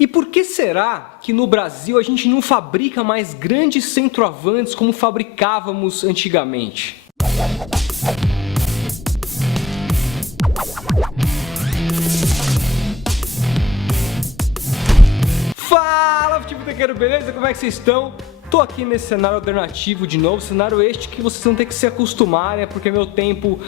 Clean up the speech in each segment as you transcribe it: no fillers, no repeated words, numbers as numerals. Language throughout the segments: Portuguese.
E por que será que no Brasil a gente não fabrica mais grandes centroavantes como fabricávamos antigamente? Fala, futeboleiro, beleza? Como é que vocês estão? Tô aqui nesse cenário alternativo de novo, cenário este que vocês vão ter que se acostumar, né? Porque meu tempo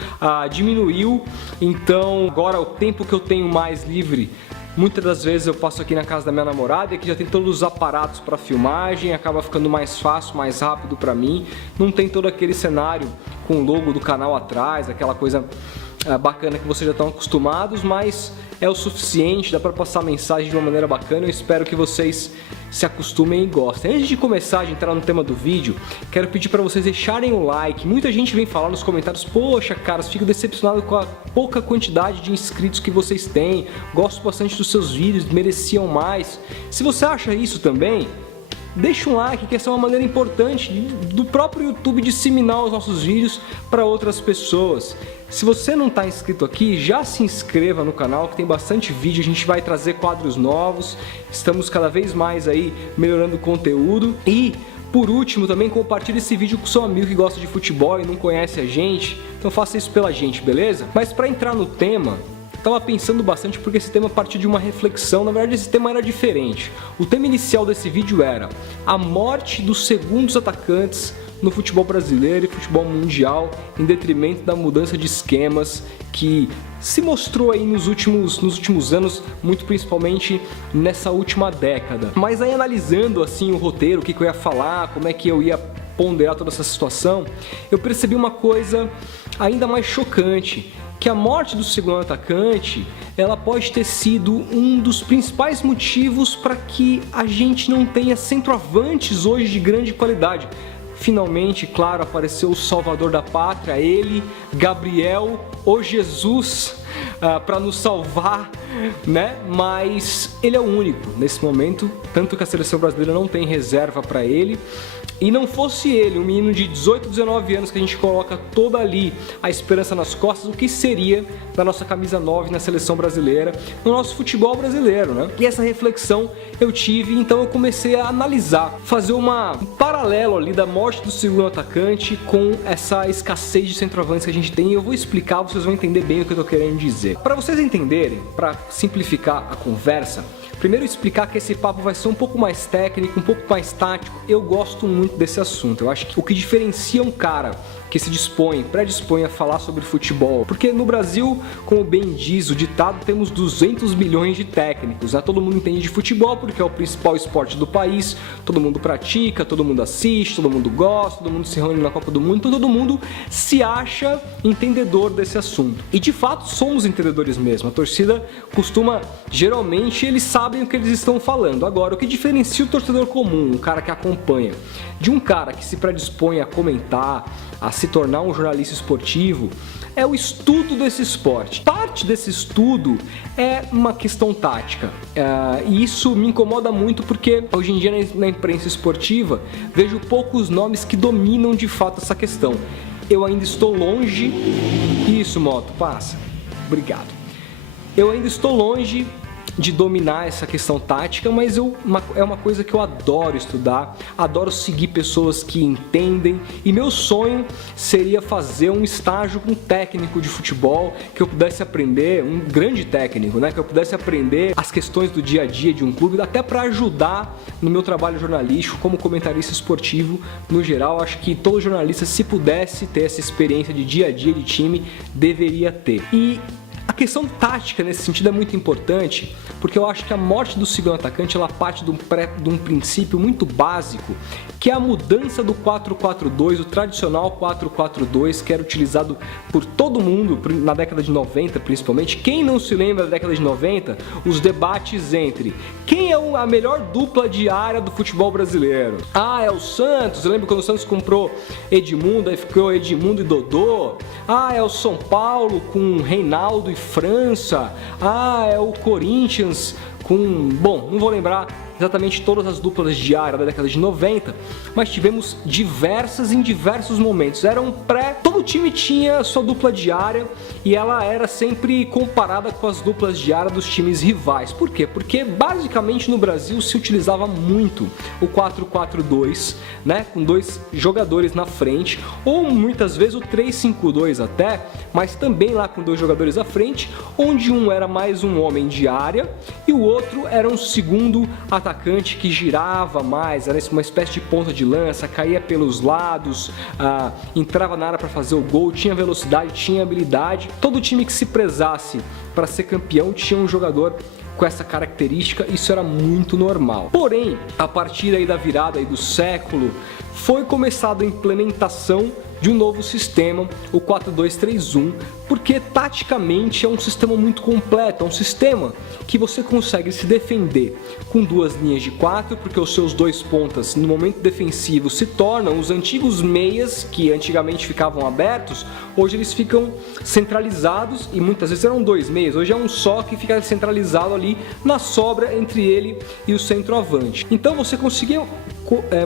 diminuiu, então agora o tempo que eu tenho mais livre, muitas das vezes eu passo aqui na casa da minha namorada, que já tem todos os aparatos para filmagem, acaba ficando mais fácil, mais rápido para mim. Não tem todo aquele cenário com o logo do canal atrás, aquela coisa bacana que vocês já estão acostumados, mas é o suficiente, dá para passar a mensagem de uma maneira bacana. Eu espero que vocês se acostumem e gostem. Antes de começar, de entrar no tema do vídeo, quero pedir para vocês deixarem o like. Muita gente vem falar nos comentários: poxa, caras, fico decepcionado com a pouca quantidade de inscritos que vocês têm, gosto bastante dos seus vídeos, mereciam mais. Se você acha isso também, deixa um like, que essa é uma maneira importante do próprio YouTube disseminar os nossos vídeos para outras pessoas. Se você não está inscrito aqui, já se inscreva no canal, que tem bastante vídeo, a gente vai trazer quadros novos, estamos cada vez mais aí melhorando o conteúdo. E, por último, também compartilhe esse vídeo com seu amigo que gosta de futebol e não conhece a gente, então faça isso pela gente, beleza? Mas para entrar no tema, estava pensando bastante porque esse tema partiu de uma reflexão. Na verdade, esse tema era diferente. O tema inicial desse vídeo era a morte dos segundos atacantes no futebol brasileiro e futebol mundial, em detrimento da mudança de esquemas que se mostrou aí nos últimos anos, muito principalmente nessa última década. Mas aí, analisando assim o roteiro, o que eu ia falar, como é que eu ia ponderar toda essa situação, eu percebi uma coisa ainda mais chocante, que a morte do segundo atacante, ela pode ter sido um dos principais motivos para que a gente não tenha centroavantes hoje de grande qualidade. Finalmente, claro, apareceu o salvador da pátria, ele, Gabriel, o Jesus, para nos salvar, né? Mas ele é o único nesse momento, tanto que a seleção brasileira não tem reserva para ele. E não fosse ele, um menino de 18, 19 anos, que a gente coloca toda ali a esperança nas costas, o que seria da nossa camisa 9 na seleção brasileira, no nosso futebol brasileiro, né? E essa reflexão eu tive, então eu comecei a analisar, fazer um paralelo ali da morte do segundo atacante com essa escassez de centroavantes que a gente tem, e eu vou explicar, vocês vão entender bem o que eu tô querendo dizer. Para vocês entenderem, para simplificar a conversa, primeiro explicar que esse papo vai ser um pouco mais técnico, um pouco mais tático. Eu gosto muito desse assunto. Eu acho que o que diferencia um cara que se predispõe a falar sobre futebol, porque no Brasil, como bem diz o ditado, temos 200 milhões de técnicos, né? Todo mundo entende de futebol porque é o principal esporte do país, todo mundo pratica, todo mundo assiste, todo mundo gosta, todo mundo se reúne na Copa do Mundo, então todo mundo se acha entendedor desse assunto. E de fato somos entendedores mesmo, a torcida costuma, geralmente eles sabem o que eles estão falando. Agora, o que diferencia o torcedor comum, o cara que acompanha, de um cara que se predispõe a comentar, a se tornar um jornalista esportivo, é o estudo desse esporte. Parte desse estudo é uma questão tática, e isso me incomoda muito porque hoje em dia na imprensa esportiva vejo poucos nomes que dominam de fato essa questão. Eu ainda estou longe... Isso, moto, passa. Obrigado. Eu ainda estou longe de dominar essa questão tática, mas é uma coisa que eu adoro estudar, adoro seguir pessoas que entendem, e meu sonho seria fazer um estágio com um técnico de futebol, que eu pudesse aprender, um grande técnico, né, que eu pudesse aprender as questões do dia a dia de um clube, até para ajudar no meu trabalho jornalístico, como comentarista esportivo no geral. Acho que todo jornalista, se pudesse ter essa experiência de dia a dia de time, deveria ter. E a questão tática nesse sentido é muito importante, porque eu acho que a morte do segundo atacante, ela parte de um princípio muito básico, que é a mudança do 4-4-2, o tradicional 4-4-2, que era utilizado por todo mundo na década de 90 principalmente. Quem não se lembra da década de 90, os debates entre quem é a melhor dupla diária do futebol brasileiro. Ah, é o Santos, eu lembro quando o Santos comprou Edmundo, aí ficou Edmundo e Dodô. Ah, é o São Paulo com Reinaldo e França. Ah, é o Corinthians com... Bom, não vou lembrar exatamente todas as duplas de área da década de 90, mas tivemos diversas em diversos momentos. Todo time tinha sua dupla de área e ela era sempre comparada com as duplas de área dos times rivais. Por quê? Porque basicamente no Brasil se utilizava muito o 4-4-2, né, com dois jogadores na frente, ou muitas vezes o 3-5-2 até, mas também lá com dois jogadores à frente, onde um era mais um homem de área e o outro era um segundo atacante que girava mais, era uma espécie de ponta de lança, caía pelos lados, entrava na área para fazer o gol, tinha velocidade, tinha habilidade. Todo time que se prezasse para ser campeão tinha um jogador com essa característica, isso era muito normal. Porém, a partir aí da virada aí do século, foi começada a implementação de um novo sistema, o 4-2-3-1, porque taticamente é um sistema muito completo, é um sistema que você consegue se defender com duas linhas de 4, porque os seus dois pontas no momento defensivo se tornam os antigos meias que antigamente ficavam abertos, hoje eles ficam centralizados e muitas vezes eram dois meias, hoje é um só que fica centralizado ali na sobra entre ele e o centroavante. Então você conseguia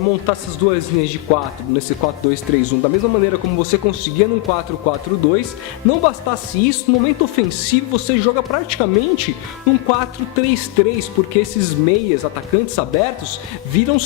montar essas duas linhas de 4 nesse 4-2-3-1 da mesma maneira como você conseguia num 4-4-2. Não bastasse isso, no momento ofensivo você joga praticamente num 4-3-3, porque esses meias atacantes abertos viram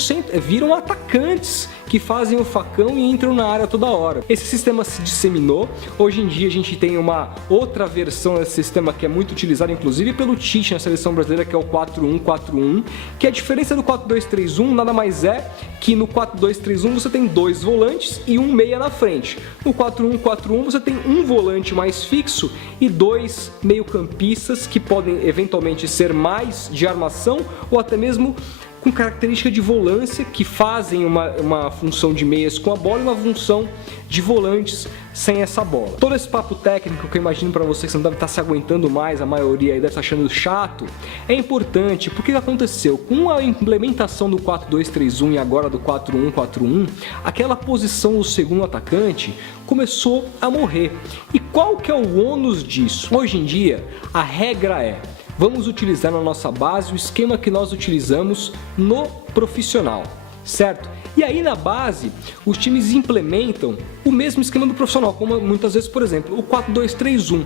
atacantes que fazem o facão e entram na área toda hora. Esse sistema se disseminou. Hoje em dia a gente tem uma outra versão desse sistema que é muito utilizado inclusive pelo Tite na seleção brasileira, que é o 4-1-4-1, que a diferença do 4-2-3-1 nada mais é que no 4-2-3-1 você tem dois volantes e um meia na frente. No 4-1-4-1 você tem um volante mais fixo e dois meio-campistas que podem eventualmente ser mais de armação ou até mesmo com característica de volância, que fazem uma função de meias com a bola e uma função de volantes sem essa bola. Todo esse papo técnico que eu imagino para você que você não deve estar se aguentando mais, a maioria aí deve estar achando chato, é importante porque o que aconteceu? Com a implementação do 4-2-3-1 e agora do 4-1-4-1, aquela posição do segundo atacante começou a morrer. E qual que é o ônus disso? Hoje em dia, a regra é: vamos utilizar na nossa base o esquema que nós utilizamos no profissional, certo? E aí na base, os times implementam o mesmo esquema do profissional, como muitas vezes, por exemplo, o 4-2-3-1.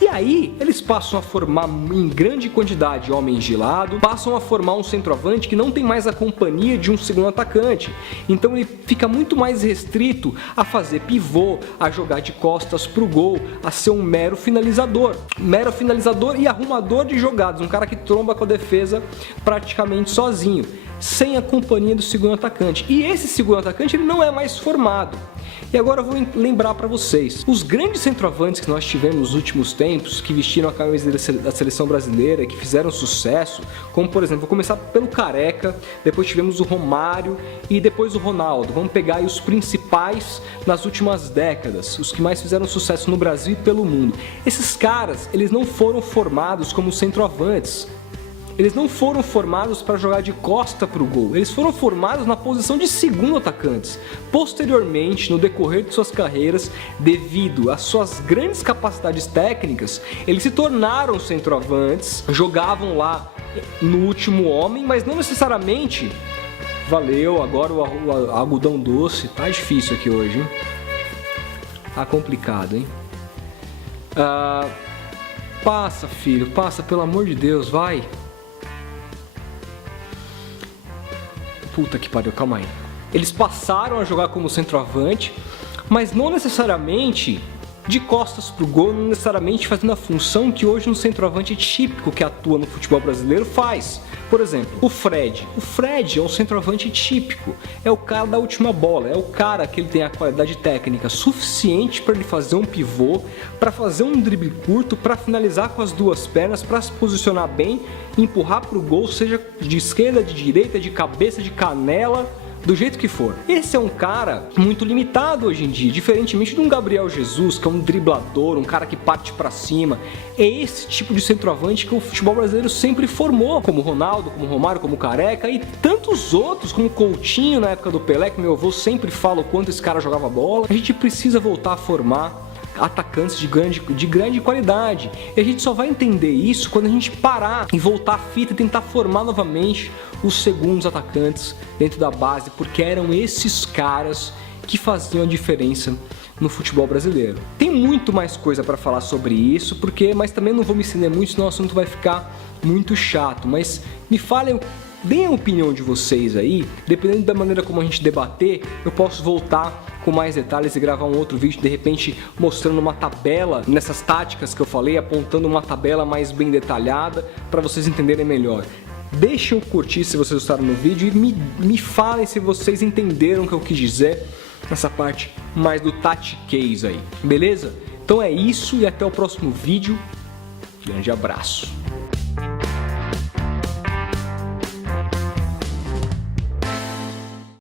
E aí eles passam a formar em grande quantidade homens de lado, passam a formar um centroavante que não tem mais a companhia de um segundo atacante. Então ele fica muito mais restrito a fazer pivô, a jogar de costas pro gol, a ser um mero finalizador e arrumador de jogadas, um cara que tromba com a defesa praticamente sozinho, sem a companhia do segundo atacante. E esse segundo atacante ele não é mais formado. E agora eu vou lembrar para vocês, os grandes centroavantes que nós tivemos nos últimos tempos, que vestiram a camisa da seleção brasileira, que fizeram sucesso, como por exemplo, vou começar pelo Careca, depois tivemos o Romário e depois o Ronaldo. Vamos pegar aí os principais nas últimas décadas, os que mais fizeram sucesso no Brasil e pelo mundo. Esses caras, eles não foram formados como centroavantes. Eles não foram formados para jogar de costa para o gol, eles foram formados na posição de segundo atacantes. Posteriormente, no decorrer de suas carreiras, devido às suas grandes capacidades técnicas, eles se tornaram centroavantes, jogavam lá no último homem, mas não necessariamente... Valeu, agora o algodão doce, tá difícil aqui hoje, hein? Tá complicado, hein? Passa, filho, passa, pelo amor de Deus, vai! Puta que pariu, calma aí. Eles passaram a jogar como centroavante, mas não necessariamente de costas pro gol, não necessariamente fazendo a função que hoje um centroavante típico que atua no futebol brasileiro faz. Por exemplo, o Fred. O Fred é um centroavante típico, é o cara da última bola, é o cara que ele tem a qualidade técnica suficiente para ele fazer um pivô, para fazer um drible curto, para finalizar com as duas pernas, para se posicionar bem, empurrar pro gol, seja de esquerda, de direita, de cabeça, de canela, do jeito que for. Esse é um cara muito limitado hoje em dia, diferentemente de um Gabriel Jesus, que é um driblador, um cara que parte pra cima. É esse tipo de centroavante que o futebol brasileiro sempre formou, como Ronaldo, como Romário, como Careca e tantos outros, como Coutinho na época do Pelé, que meu avô sempre fala o quanto esse cara jogava bola. A gente precisa voltar a formar atacantes de grande qualidade. E a gente só vai entender isso quando a gente parar e voltar a fita e tentar formar novamente os segundos atacantes dentro da base, porque eram esses caras que faziam a diferença no futebol brasileiro. Tem muito mais coisa para falar sobre isso, mas também não vou me estender muito, senão o assunto vai ficar muito chato. Mas me falem, deem a opinião de vocês aí, dependendo da maneira como a gente debater, eu posso voltar com mais detalhes e gravar um outro vídeo, de repente mostrando uma tabela nessas táticas que eu falei, apontando uma tabela mais bem detalhada para vocês entenderem melhor. Deixem o curtir se vocês gostaram do vídeo e me falem se vocês entenderam o que eu quis dizer nessa parte mais do tactiquez aí, beleza? Então é isso e até o próximo vídeo. Grande abraço.